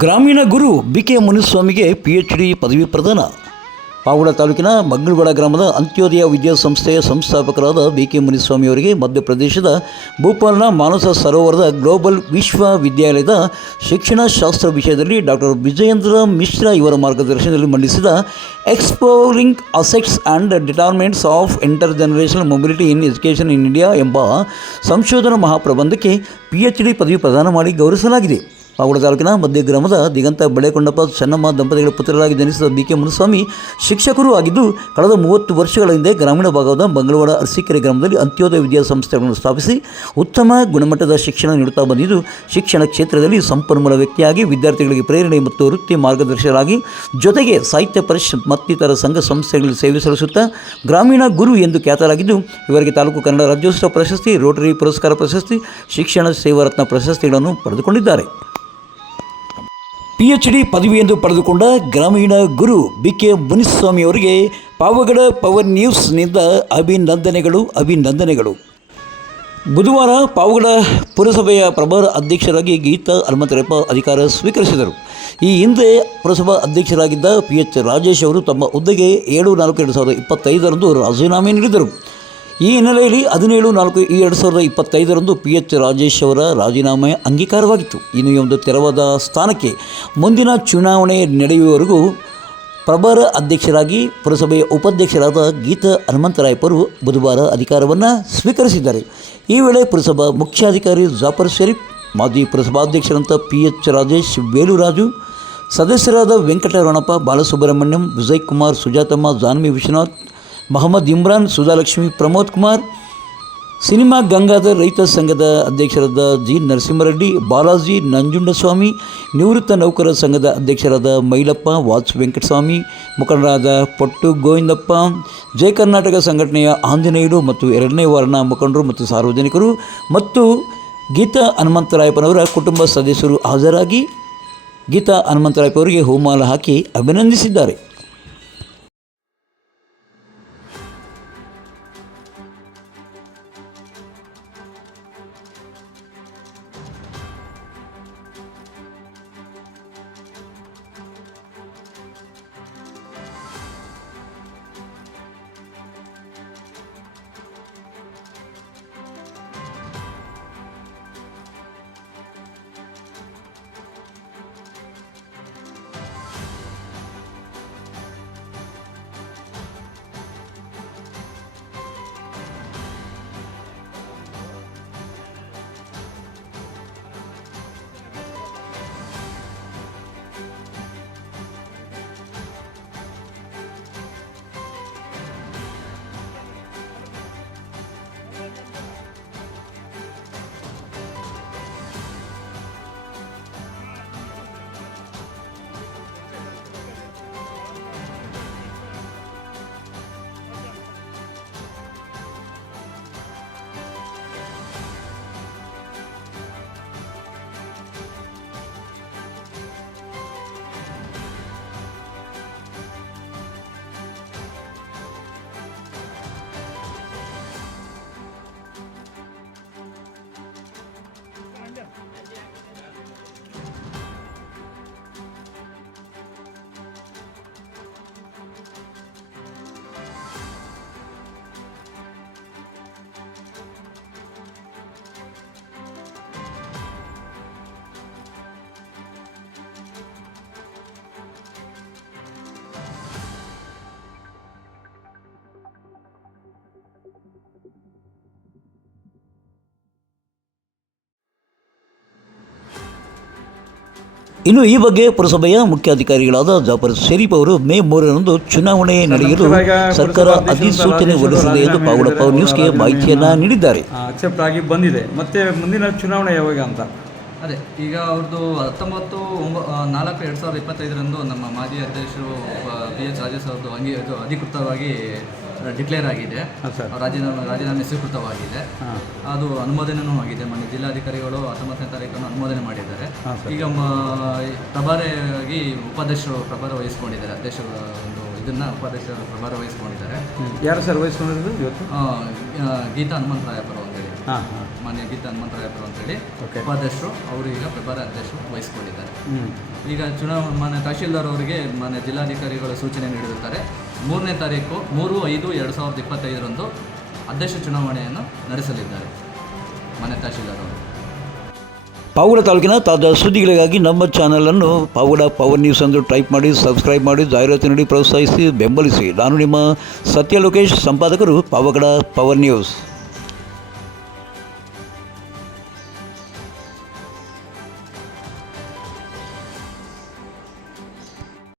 ಗ್ರಾಮೀಣ ಗುರು BK. ಮುನಿಸ್ವಾಮಿಗೆ PhD ಪದವಿ ಪ್ರದಾನ. ಪಾವಗಡ ತಾಲೂಕಿನ ಮಂಗಳವಾಡ ಗ್ರಾಮದ ಅಂತ್ಯೋದಯ ವಿದ್ಯಾಸಂಸ್ಥೆಯ ಸಂಸ್ಥಾಪಕರಾದ ಬಿ.ಕೆ. ಮುನಿಸ್ವಾಮಿ ಅವರಿಗೆ ಮಧ್ಯಪ್ರದೇಶದ ಭೋಪಾಲ್ನ ಮಾನಸ ಸರೋವರದ ಗ್ಲೋಬಲ್ ವಿಶ್ವವಿದ್ಯಾಲಯದ ಶಿಕ್ಷಣಶಾಸ್ತ್ರ ವಿಷಯದಲ್ಲಿ ಡಾಕ್ಟರ್ ವಿಜಯೇಂದ್ರ ಮಿಶ್ರಾ ಇವರ ಮಾರ್ಗದರ್ಶನದಲ್ಲಿ ಮಂಡಿಸಿದ exploring assets and detriments of intergenerational mobility in education in India ಎಂಬ ಸಂಶೋಧನಾ ಮಹಾಪ್ರಬಂಧಕ್ಕೆ PhD ಪದವಿ ಪ್ರದಾನ ಮಾಡಿ ಗೌರವಿಸಲಾಗಿದೆ. ಪಾವಗಡ ತಾಲೂಕಿನ ಮಧ್ಯ ಗ್ರಾಮದ ದಿಗಂತ ಬಳೆಕೊಂಡಪ್ಪ ಚೆನ್ನಮ್ಮ ದಂಪತಿಗಳ ಪುತ್ರರಾಗಿ ಜನಿಸಿದ ಬಿ.ಕೆ. ಮುನಿಸ್ವಾಮಿ ಶಿಕ್ಷಕರೂ ಆಗಿದ್ದು ಕಳೆದ 30 ವರ್ಷಗಳ ಹಿಂದೆ ಗ್ರಾಮೀಣ ಭಾಗದ ಮಂಗಳವಾಡ ಅರಸೀಕೆರೆ ಗ್ರಾಮದಲ್ಲಿ ಅಂತ್ಯೋದಯ ವಿದ್ಯಾಸಂಸ್ಥೆಗಳನ್ನು ಸ್ಥಾಪಿಸಿ ಉತ್ತಮ ಗುಣಮಟ್ಟದ ಶಿಕ್ಷಣ ನೀಡುತ್ತಾ ಬಂದಿದ್ದು, ಶಿಕ್ಷಣ ಕ್ಷೇತ್ರದಲ್ಲಿ ಸಂಪನ್ಮೂಲ ವ್ಯಕ್ತಿಯಾಗಿ ವಿದ್ಯಾರ್ಥಿಗಳಿಗೆ ಪ್ರೇರಣೆ ಮತ್ತು ವೃತ್ತಿ ಮಾರ್ಗದರ್ಶಕರಾಗಿ ಜೊತೆಗೆ ಸಾಹಿತ್ಯ ಪರಿಷತ್ ಮತ್ತಿತರ ಸಂಘ ಸಂಸ್ಥೆಗಳಲ್ಲಿ ಸೇವೆ ಸಲ್ಲಿಸುತ್ತಾ ಗ್ರಾಮೀಣ ಗುರು ಎಂದು ಖ್ಯಾತರಾಗಿದ್ದು, ಇವರಿಗೆ ತಾಲೂಕು ಕನ್ನಡ ರಾಜ್ಯೋತ್ಸವ ಪ್ರಶಸ್ತಿ, ರೋಟರಿ ಪುರಸ್ಕಾರ ಪ್ರಶಸ್ತಿ, ಶಿಕ್ಷಣ ಸೇವಾರತ್ನ ಪ್ರಶಸ್ತಿಗಳನ್ನು ಪಡೆದುಕೊಂಡಿದ್ದಾರೆ. PhD ಪದವಿಯೆಂದು ಪಡೆದುಕೊಂಡ ಗ್ರಾಮೀಣ ಗುರು ಬಿ.ಕೆ. ಮುನಿಸ್ವಾಮಿ ಅವರಿಗೆ ಪಾವಗಡ ಪವರ್ ನ್ಯೂಸ್ನಿಂದ ಅಭಿನಂದನೆಗಳು. ಬುಧವಾರ ಪಾವಗಡ ಪುರಸಭೆಯ ಪ್ರಭಾರ ಅಧ್ಯಕ್ಷರಾಗಿ ಗೀತಾ ಹನುಮಂತರಪ್ಪ ಅಧಿಕಾರ ಸ್ವೀಕರಿಸಿದರು. ಈ ಹಿಂದೆ ಪುರಸಭಾ ಅಧ್ಯಕ್ಷರಾಗಿದ್ದ PH ರಾಜೇಶ್ ಅವರು ತಮ್ಮ ಹುದ್ದೆಗೆ 7/4/2025 ರಾಜೀನಾಮೆ ನೀಡಿದರು. ಈ ಹಿನ್ನೆಲೆಯಲ್ಲಿ 17/4/2025 PH ರಾಜೇಶ್ ಅವರ ರಾಜೀನಾಮೆ ಅಂಗೀಕಾರವಾಗಿತ್ತು. ಇನ್ನು ಈ ಒಂದು ತೆರವಾದ ಸ್ಥಾನಕ್ಕೆ ಮುಂದಿನ ಚುನಾವಣೆ ನಡೆಯುವವರೆಗೂ ಪ್ರಭಾರ ಅಧ್ಯಕ್ಷರಾಗಿ ಪುರಸಭೆಯ ಉಪಾಧ್ಯಕ್ಷರಾದ ಗೀತಾ ಹನುಮಂತರಾಯಪ್ಪರು ಬುಧವಾರ ಅಧಿಕಾರವನ್ನು ಸ್ವೀಕರಿಸಿದ್ದಾರೆ. ಈ ವೇಳೆ ಪುರಸಭಾ ಮುಖ್ಯಾಧಿಕಾರಿ ಜಾಫರ್ ಶರೀಫ್, ಮಾಜಿ ಪುರಸಭಾಧ್ಯಕ್ಷರಂಥ PH ರಾಜೇಶ್, ವೇಲುರಾಜು, ಸದಸ್ಯರಾದ ವೆಂಕಟರಮಣಪ್ಪ, ಬಾಲಸುಬ್ರಹ್ಮಣ್ಯಂ, ವಿಜಯ್ ಕುಮಾರ್, ಸುಜಾತಮ್ಮ, ಜಾನ್ವಿ ವಿಶ್ವನಾಥ್, ಮಹಮ್ಮದ್ ಇಮ್ರಾನ್, ಸುಧಾಲಕ್ಷ್ಮಿ, ಪ್ರಮೋದ್ ಕುಮಾರ್, ಸಿನಿಮಾ ಗಂಗಾಧರ್, ರೈತ ಸಂಘದ ಅಧ್ಯಕ್ಷರಾದ ಜಿ ನರಸಿಂಹರೆಡ್ಡಿ, ಬಾಲಾಜಿ ನಂಜುಂಡಸ್ವಾಮಿ, ನಿವೃತ್ತ ನೌಕರರ ಸಂಘದ ಅಧ್ಯಕ್ಷರಾದ ಮೈಲಪ್ಪ, ವಾತ್ಸ್ ವೆಂಕಟಸ್ವಾಮಿ, ಮುಖಂಡರಾದ ಪೊಟ್ಟು ಗೋವಿಂದಪ್ಪ, ಜಯ ಕರ್ನಾಟಕ ಸಂಘಟನೆಯ ಆಂಜನೇಯುಲು ಮತ್ತು 2ನೇ ವಾರ್ಡ್ನ ಮುಖಂಡರು ಮತ್ತು ಸಾರ್ವಜನಿಕರು ಮತ್ತು ಗೀತಾ ಹನುಮಂತರಾಯಪ್ಪನವರ ಕುಟುಂಬ ಸದಸ್ಯರು ಹಾಜರಾಗಿ ಗೀತಾ ಹನುಮಂತರಾಯಪ್ಪ ಅವರಿಗೆ ಹೂಮಾಲೆ ಹಾಕಿ ಅಭಿನಂದಿಸಿದ್ದಾರೆ. ಇನ್ನು ಈ ಬಗ್ಗೆ ಪುರಸಭೆಯ ಮುಖ್ಯಾಧಿಕಾರಿಗಳಾದ ಜಾಫರ್ ಶರೀಫ್ ಅವರು ಮೇ 3ರಂದು ಚುನಾವಣೆ ನಡೆಯಲು ಸರ್ಕಾರ ಅಧಿಸೂಚನೆ ಹೊರಡಿಸಿದೆ ಎಂದು ಪಾವಗಡ ಪವರ್ ನ್ಯೂಸ್ಗೆ ಮಾಹಿತಿಯನ್ನು ನೀಡಿದ್ದಾರೆ. ಅಕ್ಸೆಪ್ಟ್ ಆಗಿ ಬಂದಿದೆ. ಮತ್ತೆ ಮುಂದಿನ ಚುನಾವಣೆ ಯಾವಾಗ ಅಂತ ಅದೇ ಈಗ ಅವ್ರದ್ದು 19/4/2025 ನಮ್ಮ ಮಾಜಿ ಅಧ್ಯಕ್ಷರು PH ರಾಜೇಶ್ ಅವ್ರದ್ದು ಅಧಿಕೃತವಾಗಿ ಡಿಕ್ಲೇರ್ ಆಗಿದೆ. ರಾಜೀನಾಮೆ ಸ್ವೀಕೃತವಾಗಿದೆ. ಅದು ಅನುಮೋದನೆಯೂ ಆಗಿದೆ. ಮೊನ್ನೆ ಜಿಲ್ಲಾಧಿಕಾರಿಗಳು 19ನೇ ತಾರೀಕನ್ನು ಅನುಮೋದನೆ ಮಾಡಿದ್ದಾರೆ. ಈಗ ಪ್ರಭಾರಿಯಾಗಿ ಉಪಾಧ್ಯಕ್ಷರು ಪ್ರಭಾರ ವಹಿಸ್ಕೊಂಡಿದ್ದಾರೆ. ಅಧ್ಯಕ್ಷರು ಒಂದು ಇದನ್ನು ಉಪಾಧ್ಯಕ್ಷರು ಪ್ರಭಾರ ವಹಿಸ್ಕೊಂಡಿದ್ದಾರೆ. ಯಾರು ಸರ್ ವಹಿಸ್ಕೊಂಡಿರೋದು ಇವತ್ತು? ಗೀತಾ ಹನುಮಂತರಾಯಪ್ಪರು ಅಂತೇಳಿ. ಹಾಂ ಹಾಂ ಮಾನ್ಯ ಗೀತಾ ಹನುಮಂತರಾಯಪುರ ಅಂತೇಳಿ Okay. ಉಪಾಧ್ಯಕ್ಷರು ಅವರು ಈಗ ಪ್ರಭಾರ ಅಧ್ಯಕ್ಷರು ವಹಿಸ್ಕೊಂಡಿದ್ದಾರೆ. ಹ್ಞೂ ಈಗ ಮಾನ್ಯ ತಹಶೀಲ್ದಾರ್ ಅವರಿಗೆ ಮಾನ್ಯ ಜಿಲ್ಲಾಧಿಕಾರಿಗಳು ಸೂಚನೆ ನೀಡಿರುತ್ತಾರೆ. 3ನೇ ತಾರೀಕು 3/5/2025 ಅಧ್ಯಕ್ಷ ಚುನಾವಣೆಯನ್ನು ನಡೆಸಲಿದ್ದಾರೆ ಮಾನ್ಯ ತಹಶೀಲ್ದಾರ್ ಅವರು. ಪಾವಗಡ ತಾಲೂಕಿನ ತಾಜಾ ಸುದ್ದಿಗಳಿಗಾಗಿ ನಮ್ಮ ಚಾನಲನ್ನು ಪಾವಗಡ ಪವರ್ ನ್ಯೂಸ್ ಎಂದು ಟೈಪ್ ಮಾಡಿ, ಸಬ್ಸ್ಕ್ರೈಬ್ ಮಾಡಿ, ಜಾಹೀರಾತು ನೀಡಿ ಪ್ರೋತ್ಸಾಹಿಸಿ ಬೆಂಬಲಿಸಿ. ನಾನು ನಿಮ್ಮ ಸತ್ಯ ಲೋಕೇಶ್, ಸಂಪಾದಕರು ಪಾವಗಡ ಪವರ್ ನ್ಯೂಸ್.